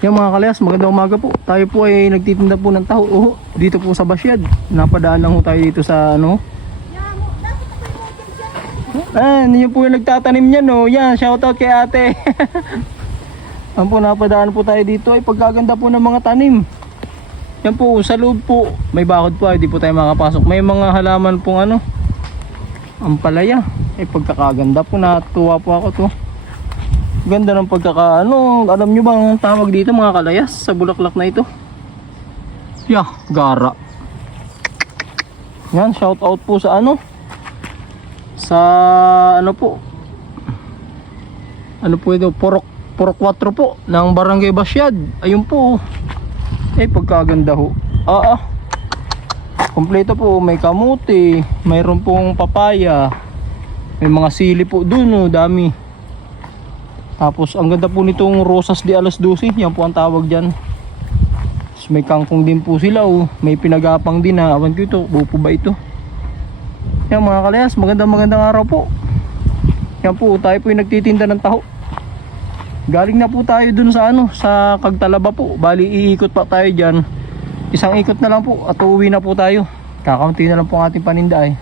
Yan mga kalayas, magandang umaga po. Tayo po ay nagtitinda po ng taho dito po sa Basyad. Napadaan lang po tayo dito sa ano. Yun po yung nagtatanim niyan, no. Yan, shoutout kay ate. Yan po, napadaan po tayo dito. Ay pagkaganda po ng mga tanim. Yan po, sa loob po may bakod po, hindi po tayo makapasok. May mga halaman pong ano, ampalaya. Ay pagkakaganda po, natuwa po ako to. Ganda ng pagkakaano. Alam nyo bang tawag dito mga kalayas sa bulaklak na ito? Gara. Yan, shout out po sa ano, sa ano po, ano po ito, Purok 4 po ng Barangay Basyad. Ayun po. Pagkaganda ho. Kompleto po, may kamuti, mayroon pong papaya, may mga sili po dun, dami. Tapos ang ganda po nitong Rosas de Alas 12, yan po ang tawag dyan. Tapos may kangkong din po sila, may pinagapang din, awan ko ito, buo po ba ito? Yan mga kalayas, magandang araw po. Yan po, tayo po yung nagtitinda ng taho. Galing na po tayo dun sa ano, sa Kagtalaba po. Bali iikot pa tayo dyan. Isang ikot na lang po at uuwi na po tayo. Kakaunti na lang po ang ating paninda ay.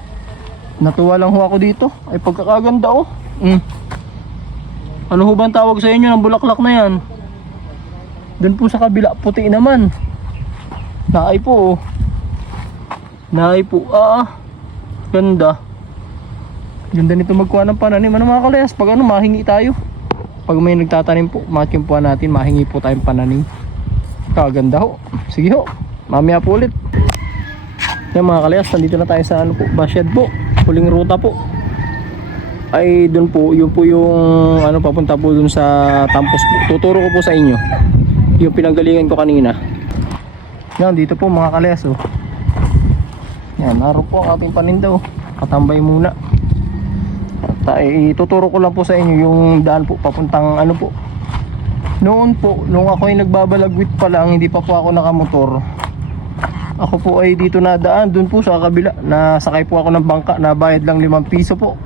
Natuwa lang ho ako dito. Ay pagkakaganda Ano ho ba ang tawag sa inyo ng bulaklak na yan? Doon po sa kabila, puti naman. Naay po. Naay po. Ganda. Ganda nito magkuha ng pananim. Ano mga kalayas? Pag ano, mahingi tayo. Pag may nagtatanim po, makimpuan natin, mahingi po tayong pananim. Kaganda ho. Sige ho. Mamaya po ulit. Yan mga kalayas, nandito na tayo sa ano po, Basyad po. Huling ruta po. Ay doon po, yun po yung ano, papunta po doon sa Tampos po. Tuturo ko po sa inyo yung pinanggalingan ko kanina. Yan, dito po mga kalayas Yan, naroon po ang ating paninda Katambay muna. At ituturo ko lang po sa inyo yung daan po papuntang ano po. Noon po, nung ako ay nagbabalagwit pa lang, hindi pa po ako nakamotor, ako po ay dito na daan, doon po sa kabila, nasakay po ako ng bangka, nabayad lang 5 piso po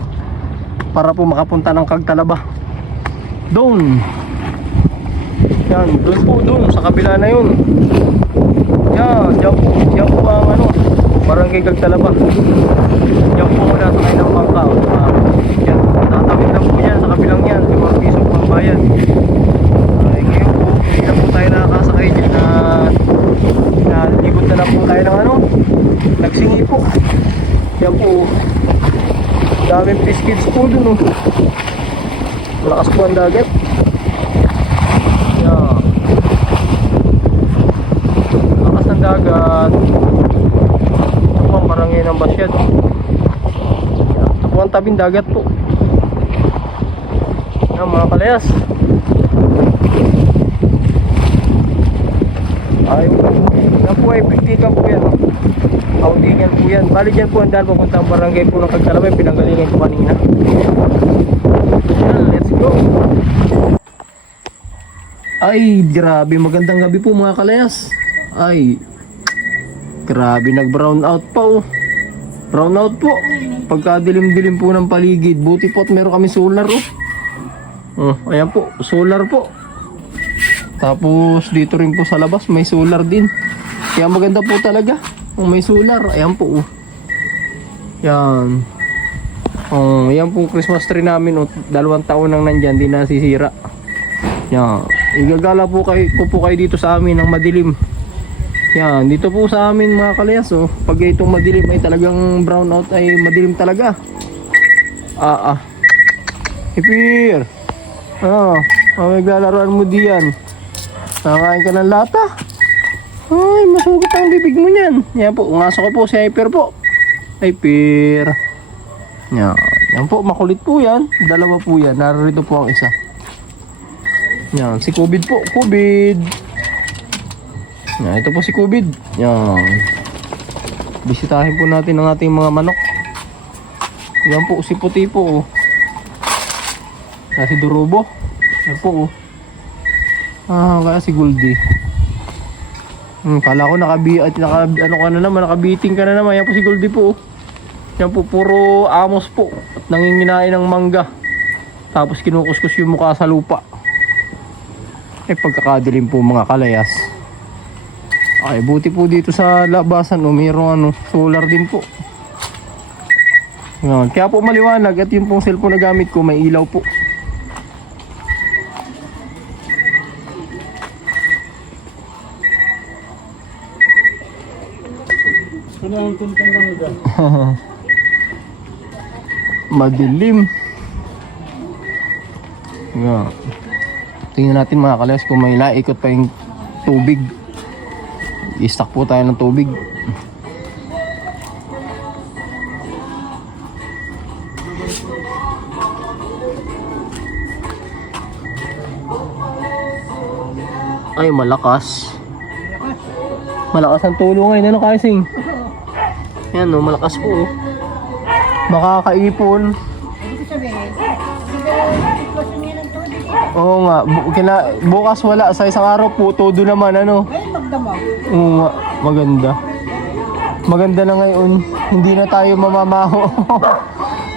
para po makapunta ng Kagtalaba. Doon. Yan, doon po, doon sa kabila na yun. Yan, diyan po ang ano, Barangay Kagtalaba. Diyan po muna sakay ng bangka. Yan, tatawid lang po yan sa kabilang yan, 5 piso pang bayad. Ngayon po, hindi na po tayo nakakasakay dyan na nalibot na lang po tayo ng ano, nagsingi po. Yan po, daming fish kids po dun malakas po ang dagat. Yan, malakas ang dagat. Ito po ang barangay ng Basyad. Ito po ang tabing dagat po. Yan mga kalayas. Yan po ay piktikan po yan. Audingan po yan. Bali dyan po ang daan papunta ang barangay po ng Kagtalaba, yung pinanggalingan ko kanina. Yan, let's go. Ay, grabe, magandang gabi po mga kalayas. Ay, grabe, nag brown out pa Brown out po. Pagkadilim-dilim po ng paligid. Buti po at meron kami solar ayan po, solar po. Tapos dito rin po sa labas may solar din. Kaya maganda po talaga kung may solar. Ayan po Yan. Yan po Christmas tree namin 2 taon nang nandyan, di nasisira. Yan. Igagala po kayo dito sa amin ng madilim. Yan, dito po sa amin mga kalayas pag itong madilim ay talagang brown out, ay madilim talaga. Hipir. Maglalaroan mo diyan. Nakakain ka ng lata. Ay, masugot ang bibig mo niyan. Yan po, ngaso ko po si Hyper po. Hyper. Yan po, makulit po yan. 2 po yan, narito po ang isa. Yan, si Kubid po. Kubid. Yan, ito po si Kubid. Yan. Bisitahin po natin ang ating mga manok. Yan po, si Puti po si Durubo. Yan po kaya si Goldie. Kala ko nakabiting ka na naman. Yan po si Goldie po Yan po, puro amos po at nanginginain ng mangga. Tapos kinukuskus yung mukha sa lupa. Pagkakadilim po mga kalayas. Ay, buti po dito sa labasan, mayroong solar din po. Yan. Kaya po maliwanag at yung pong cellphone na gamit ko may ilaw po. Madilim. Yan. Tingnan natin mga kalayas kung may laikot pa yung tubig. I-stack po tayo ng tubig. Ay, malakas. Malakas ang tulong ngayon. Ano kasing? Yan o, malakas po. Makakaipon. Oo nga, bukas wala. Sa isang araw po, todo naman Oo nga, maganda. Maganda na ngayon. Hindi na tayo mamamaho.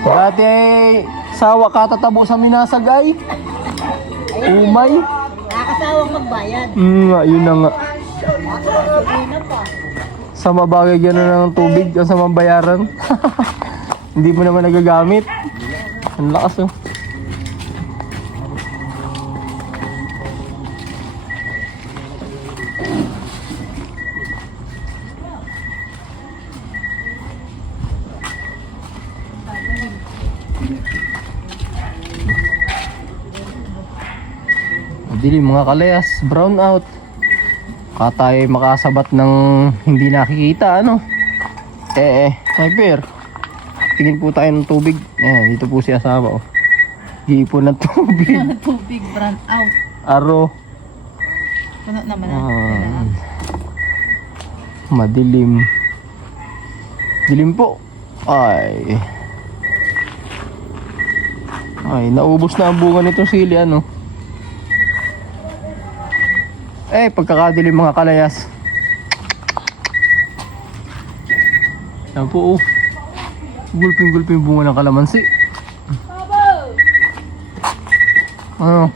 Dati ay sawa katatabo sa minasag ay. Umay. Nakakasawang magbayad. Nga, yun na nga. Sa mabagay gano'n ng tubig, sa mabayaran. Hindi mo naman nagagamit. Ang lakas oh. Dilim mga kalayas, brown out. Tayo makasabat ng hindi nakikita sniper. Tingin po tayo ng tubig. Ayan, dito po si asawa Giipon ng tubig. Tubig, brown out. Aro. Puno naman Madilim. Dilim po. Ay, naubos na ang bunga nitong sili pagkakadilim mga kalayas. Yan po Gulping-gulping bunga ng kalamansi. Ano?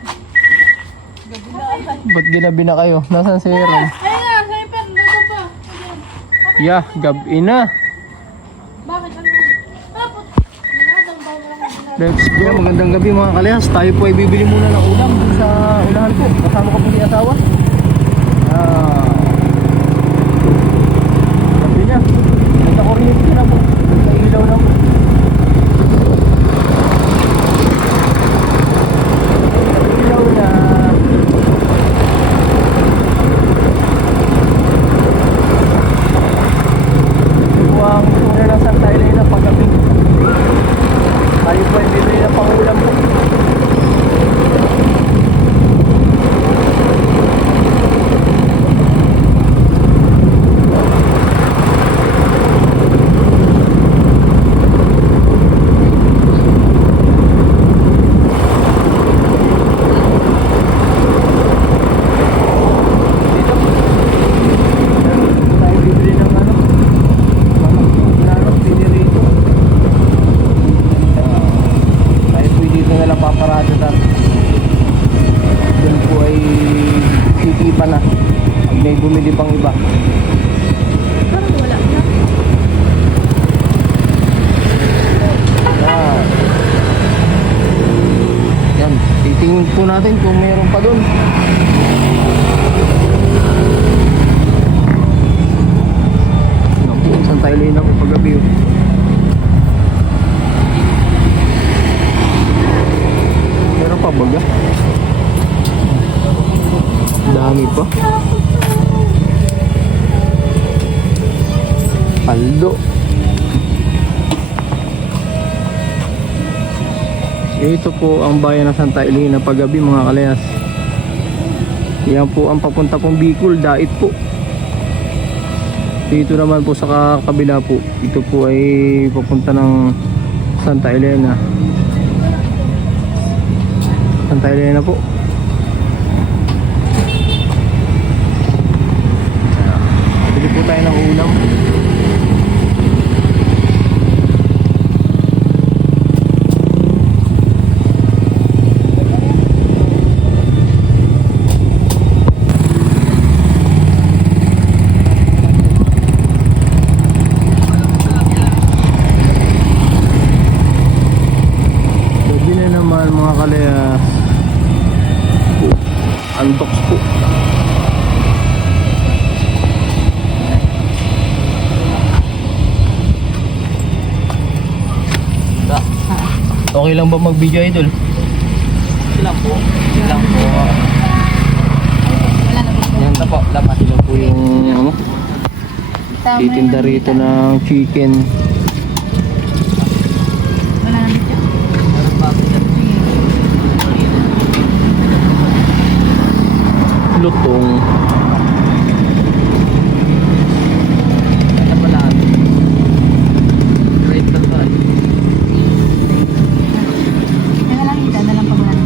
Ba't ginabi na kayo? Nasaan si Aaron? Ayun nga, sniper, nandito pa. Yeah, gabi na. Bakit? Let's go. Magandang gabi mga kalayas. Tayo po ay bibili muna ng ulam sa unahan po. Kasama ko po ni asawa. Gabi na. Nagka-kuryente na po. Nagka-ilaw na po. Nagka-ilaw na. Ito po ang tunay ng Santa Elena paggabi. Tayo po ay bibili ng pangulam po. Bumili pang iba. Parang wala na. Yan. Titingin po natin kung mayroon pa doon. Naku, saan tayo lina ko paggabi Meron pa baga? Dami pa. Paldo. Ito po ang bayan ng Santa Elena paggabi mga kalayas. Yan po ang papunta pong Bicol, Dait po. Dito naman po sa kabila po, ito po ay papunta ng Santa Elena. Santa Elena po. Bili po tayo ng ulam. Antox po. Okay lang ba mag-video, idol? Sila po. Sila po. Wala na ba? Yan na po. Laman. Sila po yung ano, Tama titinda yun. rito ng chicken. Wala na ba? Meron pa ako dyan. Lutong. Ano pala? Great na to eh. Kaya lang kita, na lang pag wala na.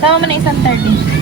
Tama mo na isang 30.